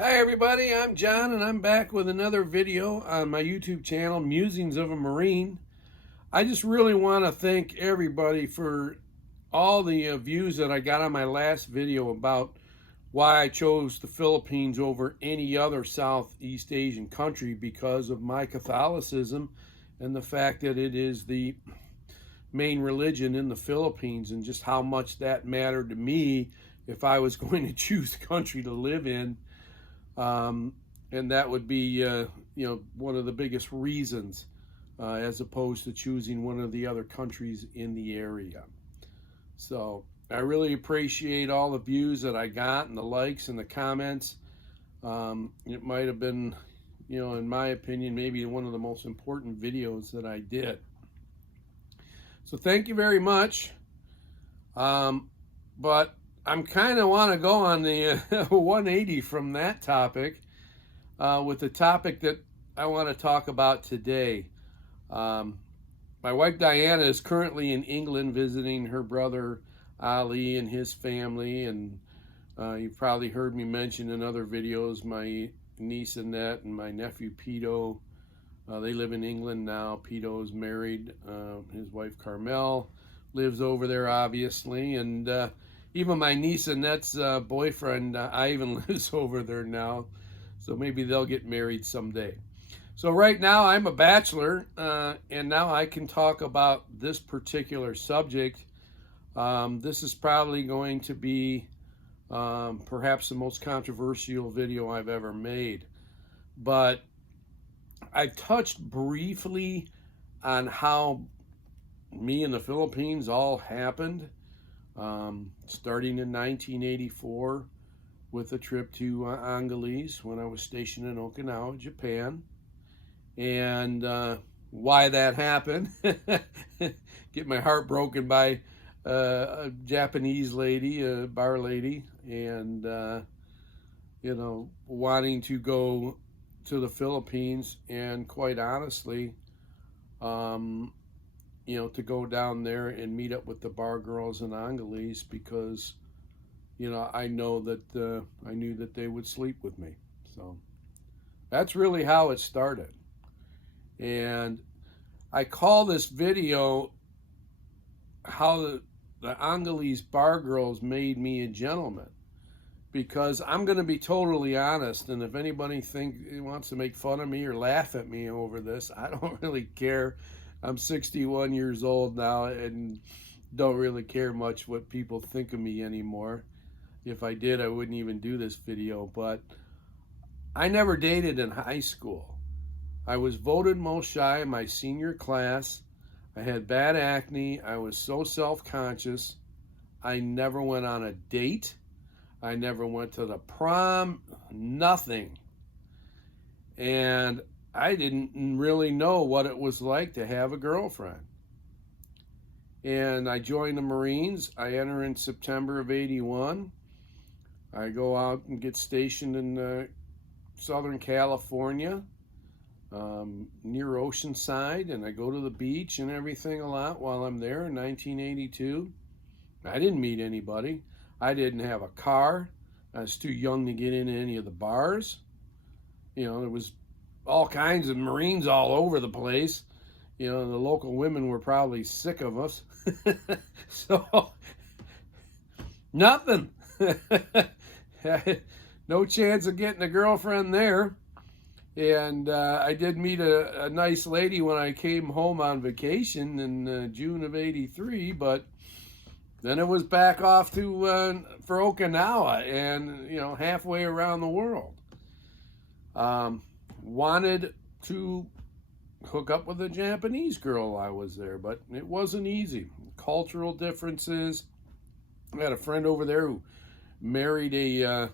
Hi everybody, I'm John and I'm back with another video on my YouTube channel, Musings of a Marine. I just really want to thank everybody for all the views that I got on my last video about why I chose the Philippines over any other Southeast Asian country because of my Catholicism and the fact that it is the main religion in the Philippines and just how much that mattered to me if I was going to choose the country to live in. And that would be, one of the biggest reasons, as opposed to choosing one of the other countries in the area. So I really appreciate all the views that I got and the likes and the comments. It might have been, in my opinion, maybe one of the most important videos that I did. So thank you very much. But I'm kind of want to go on the 180 from that topic with the topic that I want to talk about today. My wife Diana is currently in England visiting her brother Ali and his family, and you've probably heard me mention in other videos my niece Annette and my nephew Pito. They live in England now. Pito is married. His wife Carmel lives over there, obviously, and even my niece Annette's boyfriend, Ivan, lives over there now. So maybe they'll get married someday. So right now I'm a bachelor, and now I can talk about this particular subject. This is probably going to be perhaps the most controversial video I've ever made. But I've touched briefly on how me and the Philippines all happened. Starting in 1984 with a trip to Angeles when I was stationed in Okinawa, Japan, and why that happened. Get my heart broken by a Japanese lady, a bar lady, and wanting to go to the Philippines, and quite honestly, to go down there and meet up with the bar girls in Angeles because, I knew that they would sleep with me. So that's really how it started. And I call this video how the Angeles bar girls made me a gentleman, because I'm going to be totally honest, and if anybody wants to make fun of me or laugh at me over this, I don't really care. I'm 61 years old now and don't really care much what people think of me anymore. If I did, I wouldn't even do this video. But I never dated in high school. I was voted most shy in my senior class. I had bad acne. I was so self-conscious. I never went on a date. I never went to the prom. Nothing. And I didn't really know what it was like to have a girlfriend. And I joined the Marines. I enter in September of '81. I go out and get stationed in Southern California, near Oceanside, and I go to the beach and everything a lot while I'm there in 1982. I didn't meet anybody. I didn't have a car. I was too young to get into any of the bars. There was all kinds of Marines all over the place. The local women were probably sick of us. So, nothing. No chance of getting a girlfriend there. And I did meet a nice lady when I came home on vacation in June of '83, but then it was back off to for Okinawa and, halfway around the world. Wanted to hook up with a Japanese girl while I was there, but it wasn't easy. Cultural differences. I had a friend over there who married a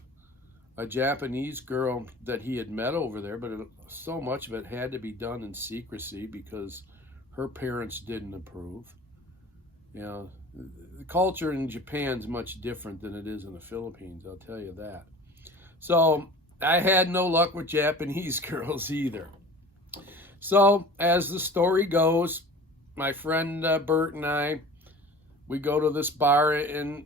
Japanese girl that he had met over there, but so much of it had to be done in secrecy because her parents didn't approve. The culture in Japan is much different than it is in the Philippines, I'll tell you that. So I had no luck with Japanese girls either. So as the story goes, my friend Bert and I, we go to this bar in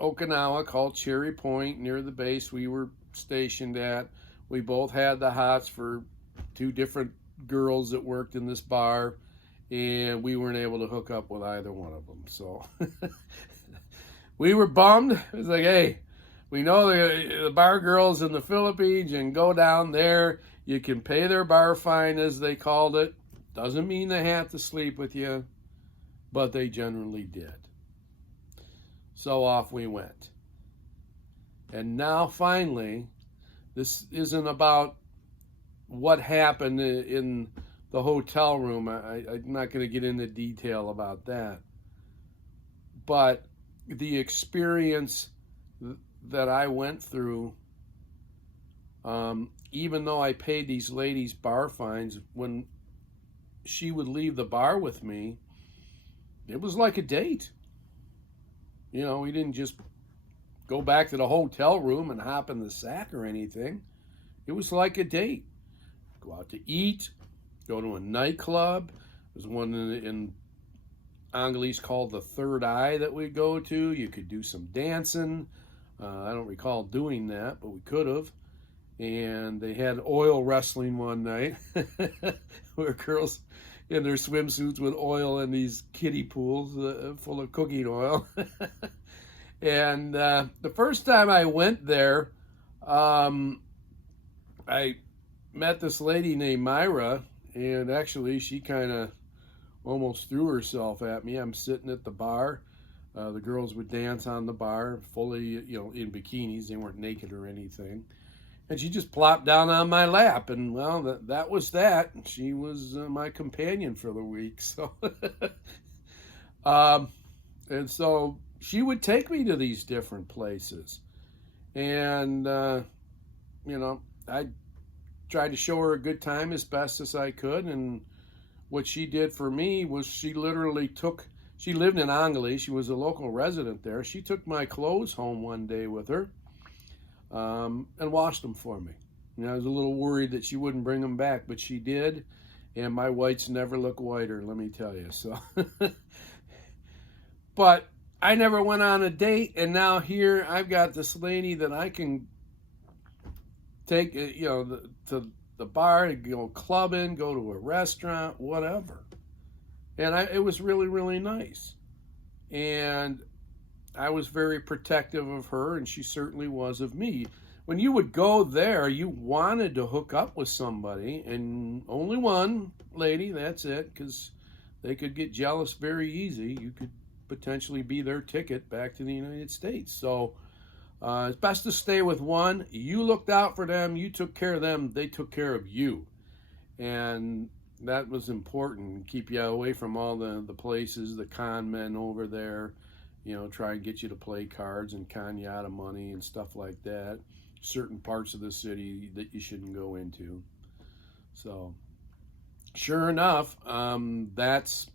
Okinawa called Cherry Point near the base we were stationed at. We both had the hots for two different girls that worked in this bar, and we weren't able to hook up with either one of them. So we were bummed. It was like, hey, we know the bar girls in the Philippines, and go down there. You can pay their bar fine, as they called it. Doesn't mean they have to sleep with you, but they generally did. So off we went. And now finally, this isn't about what happened in the hotel room. I'm not going to get into detail about that. But the experience that I went through, even though I paid these ladies bar fines, when she would leave the bar with me, it was like a date. You know, we didn't just go back to the hotel room and hop in the sack or anything. It was like a date. Go out to eat, go to a nightclub. There's one in Angeles called the Third Eye that we go to. You could do some dancing. I don't recall doing that, but we could have. And they had oil wrestling one night where girls in their swimsuits with oil in these kiddie pools full of cooking oil. And the first time I went there, I met this lady named Myra, and actually she kind of almost threw herself at me. I'm sitting at the bar. The girls would dance on the bar, fully, in bikinis. They weren't naked or anything. And she just plopped down on my lap, and well, that was that. She was my companion for the week. So, and so she would take me to these different places, and I tried to show her a good time as best as I could. And what she did for me was she literally she lived in Angeles. She was a local resident there. She took my clothes home one day with her. And washed them for me. I was a little worried that she wouldn't bring them back, but she did, and my whites never look whiter, let me tell you. So, but I never went on a date, and now here I've got this lady that I can take, to the bar, to go clubbing, go to a restaurant, whatever. And it was really, really nice. And I was very protective of her, and she certainly was of me. When you would go there, you wanted to hook up with somebody, and only one lady, that's it, because they could get jealous very easy. You could potentially be their ticket back to the United States. So it's best to stay with one. You looked out for them, you took care of them, they took care of you. And that was important. Keep you away from all the places, the con men over there. Try and get you to play cards and con you out of money and stuff like that. Certain parts of the city that you shouldn't go into. So, sure enough, that's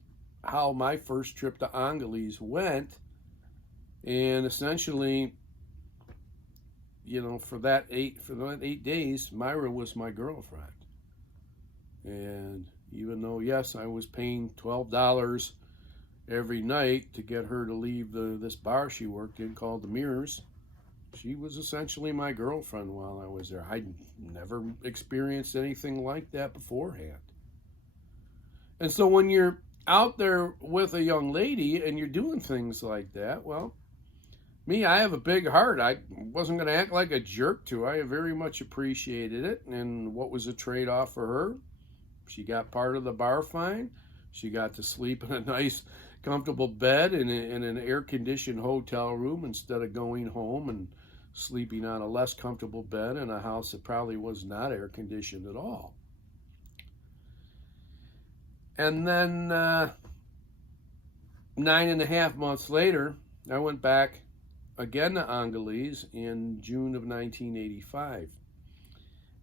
how my first trip to Angeles went. And essentially, for that 8 days, Myra was my girlfriend. And even though, yes, I was paying $12 every night to get her to leave this bar she worked in called the Mirrors, she was essentially my girlfriend while I was there. I'd never experienced anything like that beforehand. And so when you're out there with a young lady and you're doing things like that, well, I have a big heart. I wasn't going to act like a jerk to her. I very much appreciated it. And what was a trade-off for her? She got part of the bar fine. She got to sleep in a nice, comfortable bed in an air-conditioned hotel room instead of going home and sleeping on a less comfortable bed in a house that probably was not air-conditioned at all. And then 9.5 months later, I went back again to Angeles in June of 1985.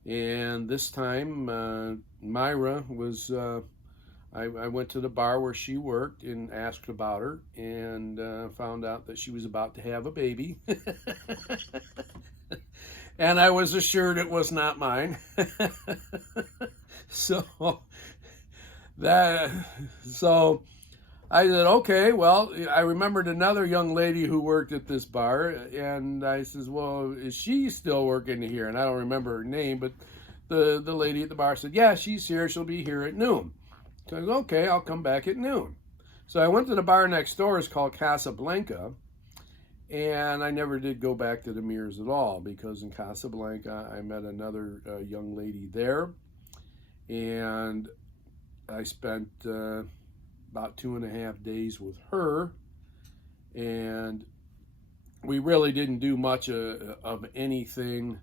And this time, Myra was... I went to the bar where she worked and asked about her, and found out that she was about to have a baby. And I was assured it was not mine. So I said, okay, well, I remembered another young lady who worked at this bar, and I says, well, is she still working here? And I don't remember her name, but the lady at the bar said, yeah, she's here. She'll be here at noon. So I said, okay, I'll come back at noon. So I went to the bar next door. It's called Casablanca, and I never did go back to the Mirrors at all, because in Casablanca I met another young lady there, and I spent about 2.5 days with her, and we really didn't do much of anything.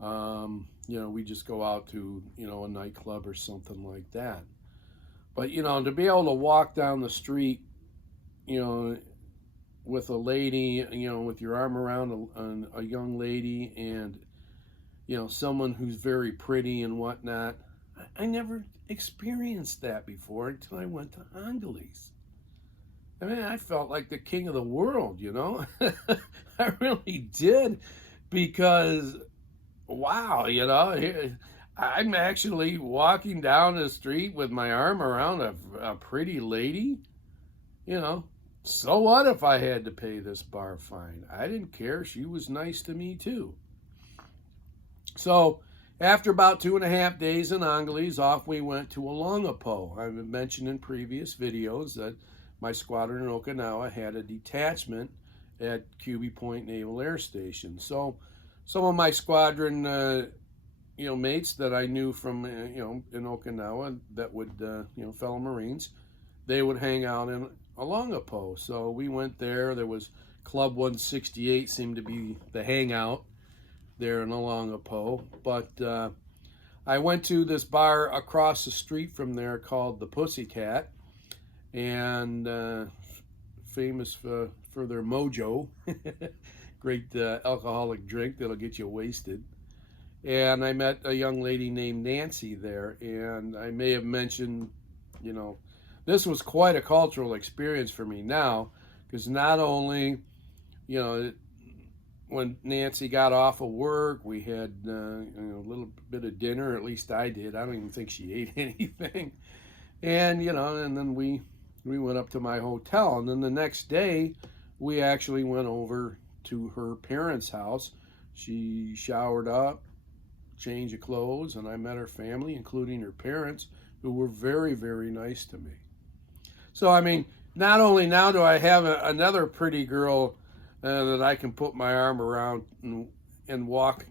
We just go out to, a nightclub or something like that. But, to be able to walk down the street, with a lady, with your arm around a young lady, and, someone who's very pretty and whatnot, I never experienced that before until I went to Angeles. I mean, I felt like the king of the world, I really did, because, wow, I'm actually walking down the street with my arm around a pretty lady. So what if I had to pay this bar fine? I didn't care. She was nice to me too. So after about 2.5 days in Angeles, off we went to Olongapo. I've mentioned in previous videos that my squadron in Okinawa had a detachment at Cuby Point Naval Air Station. So some of my squadron mates that I knew from in Okinawa that would fellow Marines, they would hang out in Olongapo. So we went there. There was Club 168 seemed to be the hangout there in Olongapo. But I went to this bar across the street from there called the Pussycat, and famous for their mojo, great alcoholic drink that'll get you wasted. And I met a young lady named Nancy there, and I may have mentioned, this was quite a cultural experience for me now, because not only, when Nancy got off of work, we had a little bit of dinner, at least I did. I don't even think she ate anything. And, and then we went up to my hotel, and then the next day we actually went over to her parents' house. She showered up, change of clothes, and I met her family, including her parents, who were very, very nice to me. So, I mean, not only now do I have another pretty girl that I can put my arm around and walk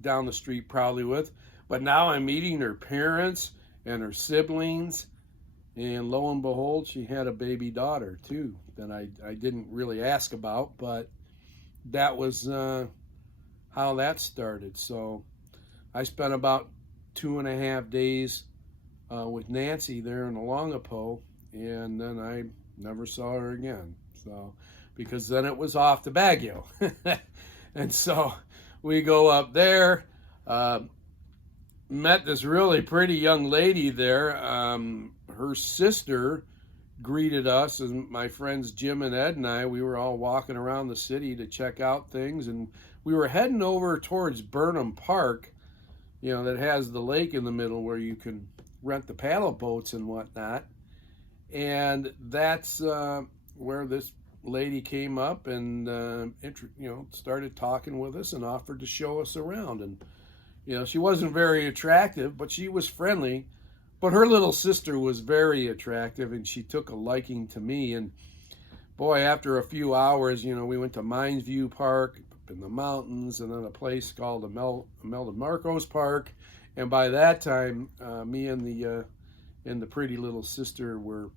down the street proudly with, but now I'm meeting her parents and her siblings, and lo and behold, she had a baby daughter too that I didn't really ask about, but that was how that started. So I spent about 2.5 days with Nancy there in Olongapo, and then I never saw her again. So, because then it was off to Baguio. And so we go up there, met this really pretty young lady there. Her sister greeted us, and my friends Jim and Ed and I, we were all walking around the city to check out things, and we were heading over towards Burnham Park, that has the lake in the middle where you can rent the paddle boats and whatnot. And that's where this lady came up and started talking with us and offered to show us around. And she wasn't very attractive, but she was friendly. But her little sister was very attractive, and she took a liking to me. And boy, after a few hours, we went to Mines View Park up in the mountains, and then a place called Imelda Marcos Park. And by that time, me and the pretty little sister were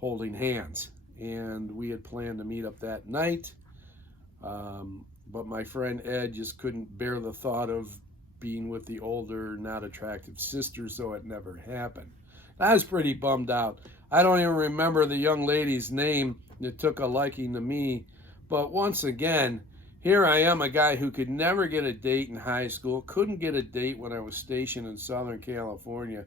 holding hands, and we had planned to meet up that night. But my friend Ed just couldn't bear the thought of being with the older, not attractive sister, so it never happened. I was pretty bummed out. I don't even remember the young lady's name that took a liking to me. But once again, here I am, a guy who could never get a date in high school, couldn't get a date when I was stationed in Southern California.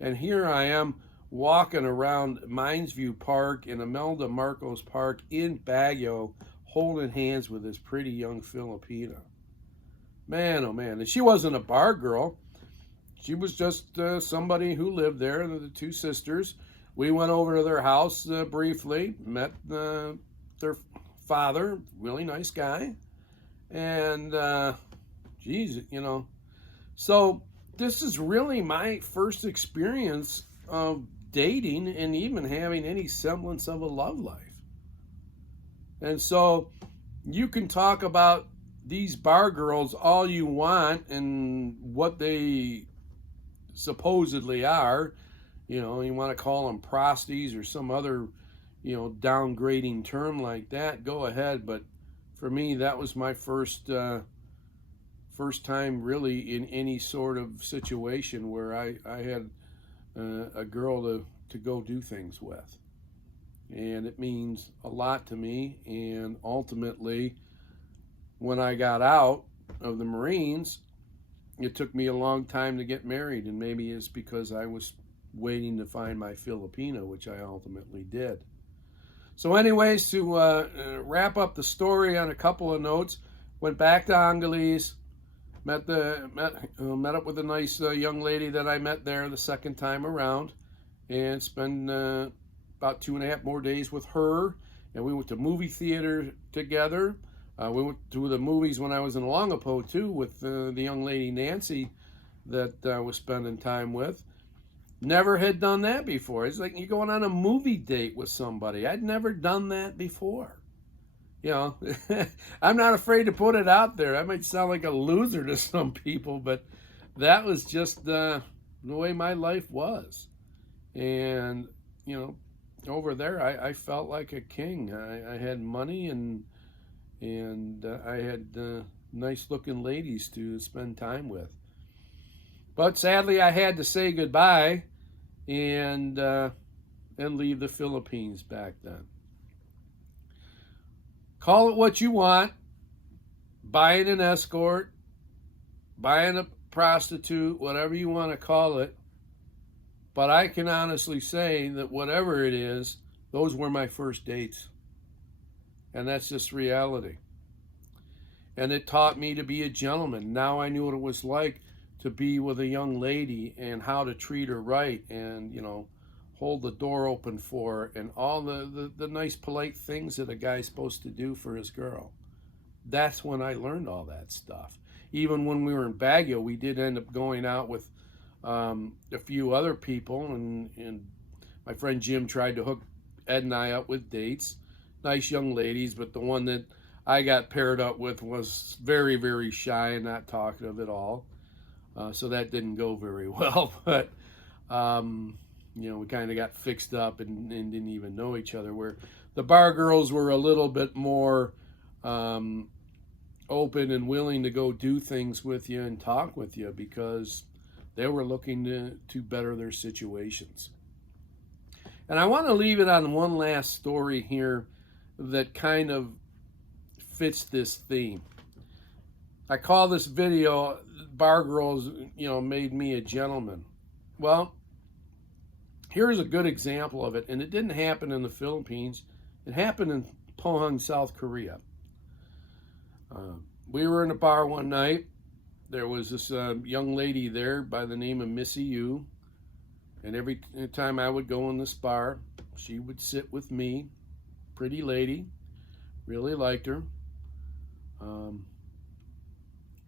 And here I am walking around Mines View Park and Imelda Marcos Park in Baguio, holding hands with this pretty young Filipina. Man, oh man. And she wasn't a bar girl. She was just somebody who lived there, the two sisters. we went over to their house briefly, met their father, really nice guy, and geez, so this is really my first experience of dating and even having any semblance of a love life. And so you can talk about these bar girls all you want and what they supposedly are. You want to call them prosties or some other, downgrading term like that, go ahead. But for me, that was my first time really in any sort of situation where I had a girl to go do things with. And it means a lot to me. And ultimately, when I got out of the Marines, it took me a long time to get married. And maybe it's because I was waiting to find my Filipina, which I ultimately did. So anyways, to wrap up the story on a couple of notes, went back to Angeles, met up with a nice young lady that I met there the second time around, and spent about 2.5 more days with her. And we went to movie theater together. We went to the movies when I was in Longapo too, with the young lady Nancy that I was spending time with. Never had done that before. It's like you're going on a movie date with somebody. I'd never done that before. I'm not afraid to put it out there. I might sound like a loser to some people, but that was just the way my life was. And, over there, I felt like a king. I had money and I had nice looking ladies to spend time with. But sadly, I had to say goodbye and leave the Philippines back then. Call it what you want, buying an escort, buying a prostitute, whatever you want to call it. But I can honestly say that whatever it is, those were my first dates. And that's just reality. And it taught me to be a gentleman. Now I knew what it was like to be with a young lady and how to treat her right and, hold the door open for her and all the nice, polite things that a guy's supposed to do for his girl. That's when I learned all that stuff. Even when we were in Baguio, we did end up going out with a few other people, and my friend Jim tried to hook Ed and I up with dates. Nice young ladies, but the one that I got paired up with was very, very shy and not talkative at all. So that didn't go very well, but we kind of got fixed up and didn't even know each other, where the bar girls were a little bit more open and willing to go do things with you and talk with you because they were looking to better their situations. And I want to leave it on one last story here that kind of fits this theme. I call this video, Bar Girls, Made Me a Gentleman. Well, here's a good example of it, and it didn't happen in the Philippines. It happened in Pohang, South Korea. We were in a bar one night. There was this young lady there by the name of Missy Yu, and every time I would go in this bar, she would sit with me. Pretty lady, really liked her.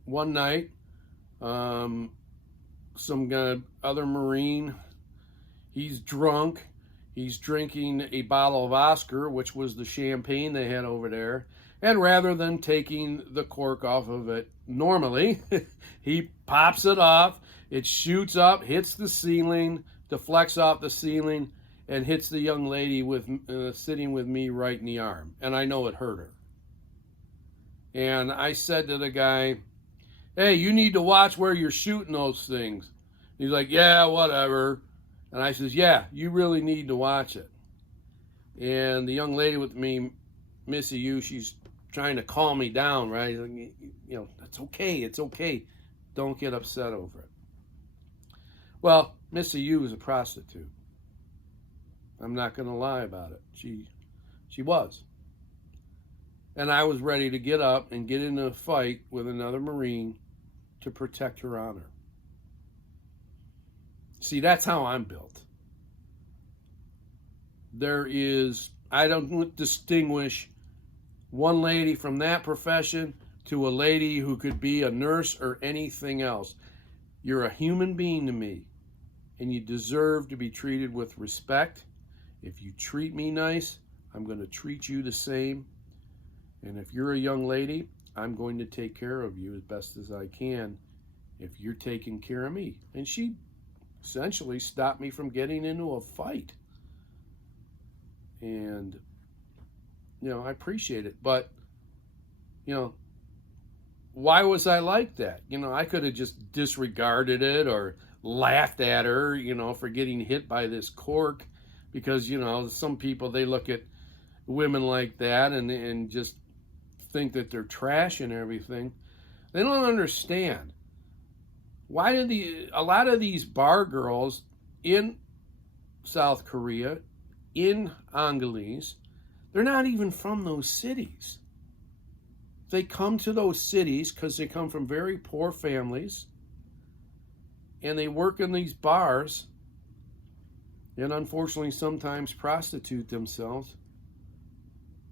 One night, some other Marine, he's drunk. He's drinking a bottle of Oscar, which was the champagne they had over there. And rather than taking the cork off of it normally, he pops it off. It shoots up, hits the ceiling, deflects off the ceiling, and hits the young lady sitting with me right in the arm. And I know it hurt her. And I said to the guy, "Hey, you need to watch where you're shooting those things." He's like, "Yeah, whatever." And I says, "Yeah, you really need to watch it." And the young lady with me, Missy Yu, she's trying to calm me down, right? It's okay. Don't get upset over it. Well, Missy Yu is a prostitute. I'm not going to lie about it. She was. And I was ready to get up and get in a fight with another Marine to protect her honor. See, that's how I'm built. I don't distinguish one lady from that profession to a lady who could be a nurse or anything else. You're a human being to me, and you deserve to be treated with respect. If you treat me nice, I'm going to treat you the same. And if you're a young lady, I'm going to take care of you as best as I can if you're taking care of me. And she essentially stopped me from getting into a fight. And, I appreciate it. But, why was I like that? I could have just disregarded it or laughed at her, for getting hit by this cork. Because, some people, they look at women like that and just think that they're trash and everything. They don't understand. Why do a lot of these bar girls in South Korea, in Angolese, they're not even from those cities. They come to those cities because they come from very poor families, and they work in these bars, and unfortunately sometimes prostitute themselves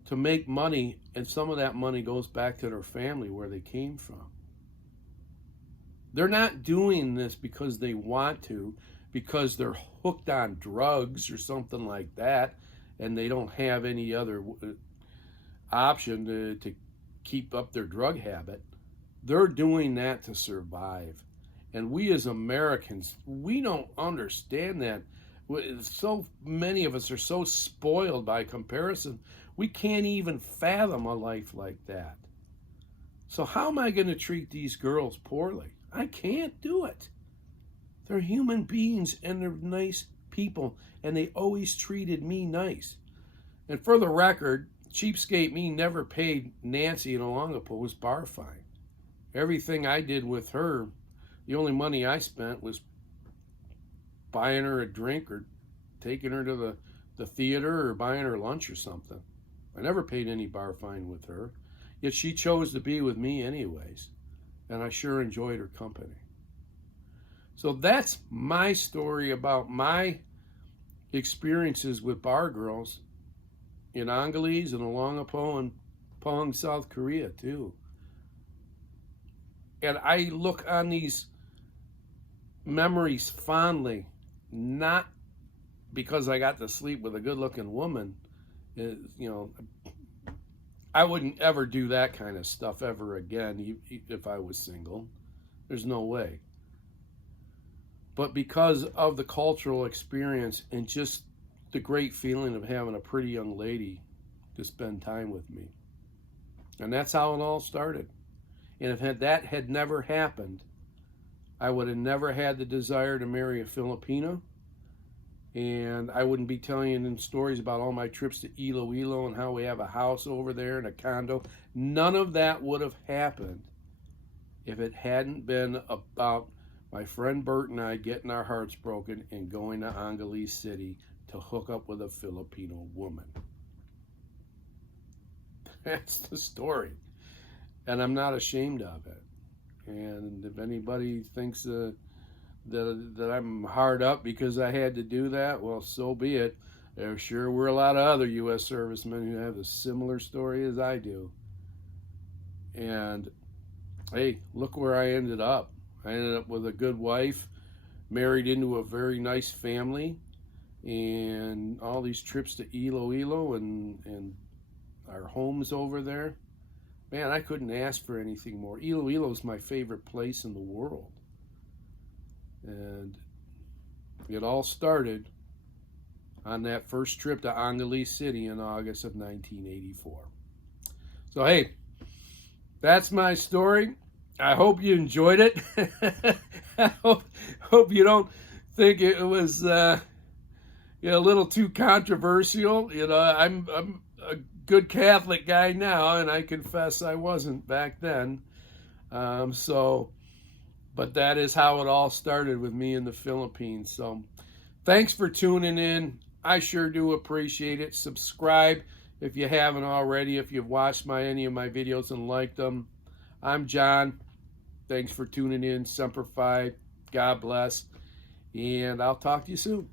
to make money, and some of that money goes back to their family where they came from. They're not doing this because they want to, because they're hooked on drugs or something like that, and they don't have any other option to keep up their drug habit. They're doing that to survive. And we as Americans, we don't understand that. So many of us are so spoiled by comparison, we can't even fathom a life like that. So how am I going to treat these girls poorly? I can't do it. They're human beings and they're nice people, and they always treated me nice. And for the record, cheapskate me never paid Nancy in Olongapo's bar fine. Everything I did with her, the only money I spent was buying her a drink or taking her to the theater or buying her lunch or something. I never paid any bar fine with her, yet she chose to be with me anyways, and I sure enjoyed her company. So that's my story about my experiences with bar girls in Angolese and Olongapo and Pong, South Korea too. And I look on these memories fondly, not because I got to sleep with a good-looking woman. I wouldn't ever do that kind of stuff ever again if I was single. There's no way. But because of the cultural experience and just the great feeling of having a pretty young lady to spend time with me. And that's how it all started. And if that had never happened, I would have never had the desire to marry a Filipino. And I wouldn't be telling you them stories about all my trips to Iloilo and how we have a house over there and a condo. None of that would have happened if it hadn't been about my friend Bert and I getting our hearts broken and going to Angeles City to hook up with a Filipino woman. That's the story. And I'm not ashamed of it. And if anybody thinks that I'm hard up because I had to do that, well, so be it. There sure were a lot of other U.S. servicemen who have a similar story as I do. And, hey, look where I ended up. I ended up with a good wife, married into a very nice family, and all these trips to Iloilo and our homes over there. Man, I couldn't ask for anything more. Iloilo is my favorite place in the world. And it all started on that first trip to Angeles City in August of 1984. So, hey, that's my story. I hope you enjoyed it. I hope you don't think it was a little too controversial. I'm a good Catholic guy now, and I confess I wasn't back then. But that is how it all started with me in the Philippines. So thanks for tuning in. I sure do appreciate it. Subscribe if you haven't already, if you've watched any of my videos and liked them. I'm John. Thanks for tuning in. Semper Fi. God bless. And I'll talk to you soon.